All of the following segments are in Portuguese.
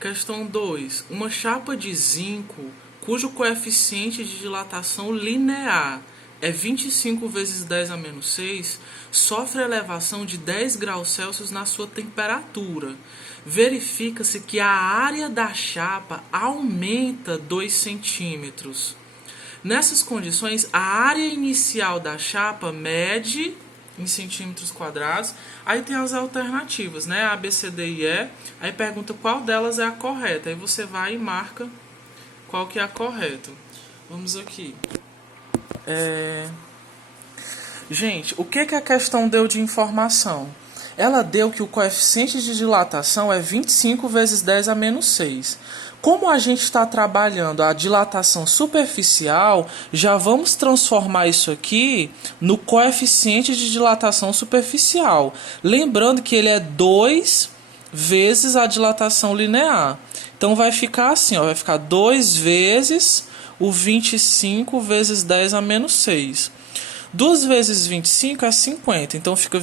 Questão 2. Uma chapa de zinco cujo coeficiente de dilatação linear é 25 vezes 10 a menos 6 sofre elevação de 10 graus Celsius na sua temperatura. Verifica-se que a área da chapa aumenta 2 centímetros. Nessas condições, a área inicial da chapa mede em centímetros quadrados. Aí tem as alternativas, né? A, B, C, D e E. Aí pergunta qual delas é a correta. Aí você vai e marca qual que é a correta. Vamos aqui. Gente, o que a questão deu de informação? Ela deu que o coeficiente de dilatação é 25 vezes 10 a menos 6. Como a gente está trabalhando a dilatação superficial, já vamos transformar isso aqui no coeficiente de dilatação superficial. Lembrando que ele é 2 vezes a dilatação linear. Então vai ficar assim, ó, vai ficar 2 vezes o 25 vezes 10 a menos 6. 2 vezes 25 é 50, então fica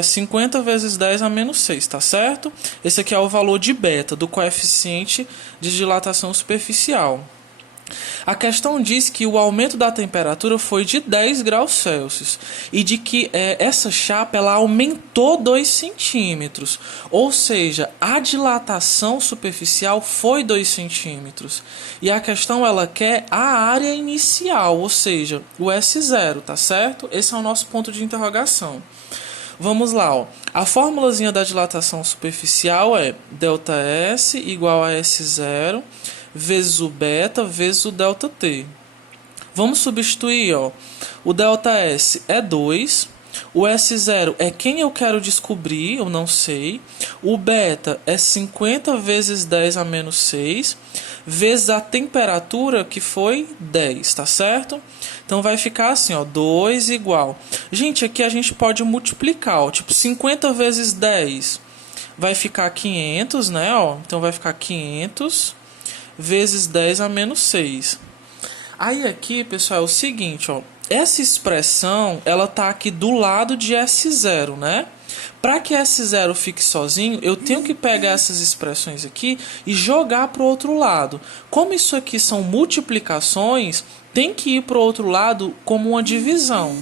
50 vezes 10 a menos 6, tá certo? Esse aqui é o valor de beta, do coeficiente de dilatação superficial. A questão diz que o aumento da temperatura foi de 10 graus Celsius e de que essa chapa ela aumentou 2 centímetros, ou seja, a dilatação superficial foi 2 centímetros. E a questão ela quer a área inicial, ou seja, o S0, tá certo? Esse é o nosso ponto de interrogação. Vamos lá, ó. A formulazinha da dilatação superficial é ΔS igual a S0 vezes o beta vezes o ΔT. Vamos substituir, ó. O ΔS é 2, o S0 é quem eu quero descobrir, eu não sei. O beta é 50 vezes 10 a menos 6, vezes a temperatura, que foi 10, tá certo? Então vai ficar assim, ó, 2 igual. Gente, aqui a gente pode multiplicar, ó, tipo 50 vezes 10 vai ficar 500, né, ó? Então vai ficar 500 vezes 10 a menos 6. Aí aqui, pessoal, é o seguinte, ó, essa expressão, ela tá aqui do lado de S0, né? Para que S0 fique sozinho, eu tenho que pegar essas expressões aqui e jogar para o outro lado. Como isso aqui são multiplicações, tem que ir para o outro lado como uma divisão.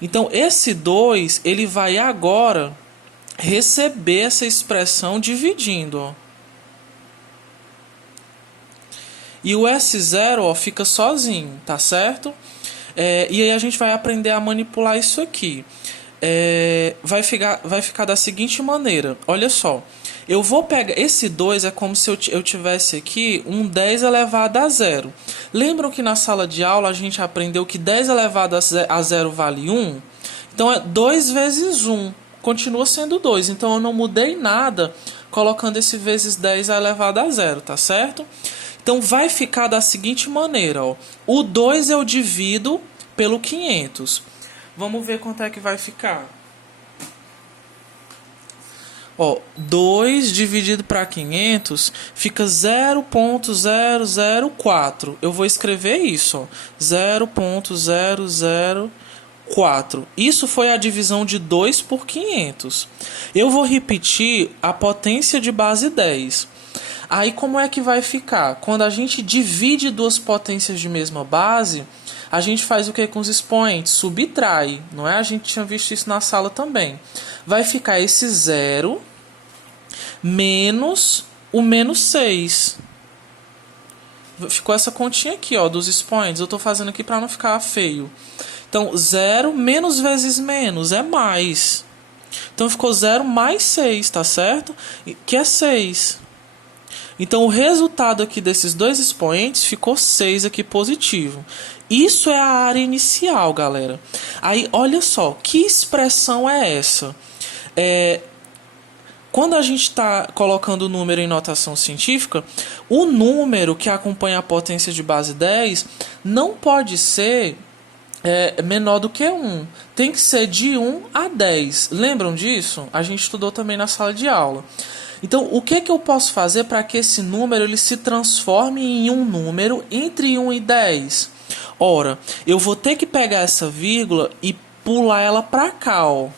Então, esse 2, ele vai agora receber essa expressão dividindo, ó. E o S0, ó, fica sozinho, tá certo? E aí a gente vai aprender a manipular isso aqui. Vai ficar da seguinte maneira. Olha só. Eu vou pegar... Esse 2 é como se eu tivesse aqui um 10 elevado a 0. Lembram que na sala de aula a gente aprendeu que 10 elevado a 0 vale 1? Então é 2 vezes 1. Continua sendo 2. Então eu não mudei nada colocando esse vezes 10 elevado a 0, tá certo? Então, vai ficar da seguinte maneira, ó. O 2 eu divido pelo 500. Vamos ver quanto é que vai ficar. Ó, 2 dividido para 500 fica 0,004. Eu vou escrever isso, ó. 0,004. Isso foi a divisão de 2 por 500. Eu vou repetir a potência de base 10. Aí como é que vai ficar? Quando a gente divide duas potências de mesma base, a gente faz o que com os expoentes? Subtrai, não é? A gente tinha visto isso na sala também. Vai ficar esse 0 menos o menos 6. Ficou essa continha aqui, ó, dos expoentes. Eu estou fazendo aqui para não ficar feio. Então, 0 menos vezes menos é mais. Então, ficou 0 mais 6, tá certo? Que é 6. Então, o resultado aqui desses dois expoentes ficou 6 aqui positivo. Isso é a área inicial, galera. Aí, olha só, que expressão é essa? Quando a gente está colocando o número em notação científica, o número que acompanha a potência de base 10 não pode ser menor do que 1. Tem que ser de 1 a 10. Lembram disso? A gente estudou também na sala de aula. Então, o que eu posso fazer para que esse número ele se transforme em um número entre 1 e 10? Ora, eu vou ter que pegar essa vírgula e pular ela para cá, ó.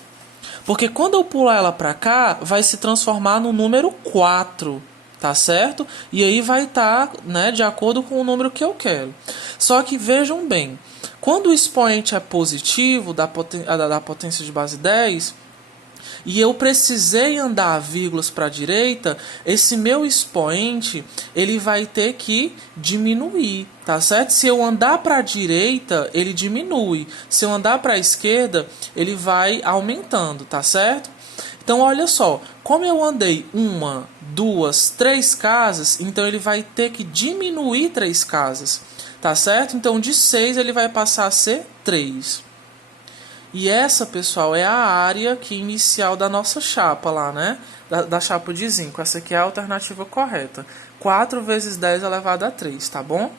Porque quando eu pular ela para cá, vai se transformar no número 4. tá certo? E aí vai estar, né, de acordo com o número que eu quero. Só que vejam bem, quando o expoente é positivo da potência de base 10, e eu precisei andar vírgulas para a direita, esse meu expoente ele vai ter que diminuir, tá certo? Se eu andar para a direita, ele diminui. Se eu andar para a esquerda, ele vai aumentando, tá certo? Então, olha só, como eu andei 1, 2, 3 casas, então ele vai ter que diminuir 3 casas, tá certo? Então, de 6 ele vai passar a ser 3. E essa, pessoal, é a área que inicial da nossa chapa lá, né? Da chapa de zinco. Essa aqui é a alternativa correta. 4 vezes 10 elevado a 3, tá bom?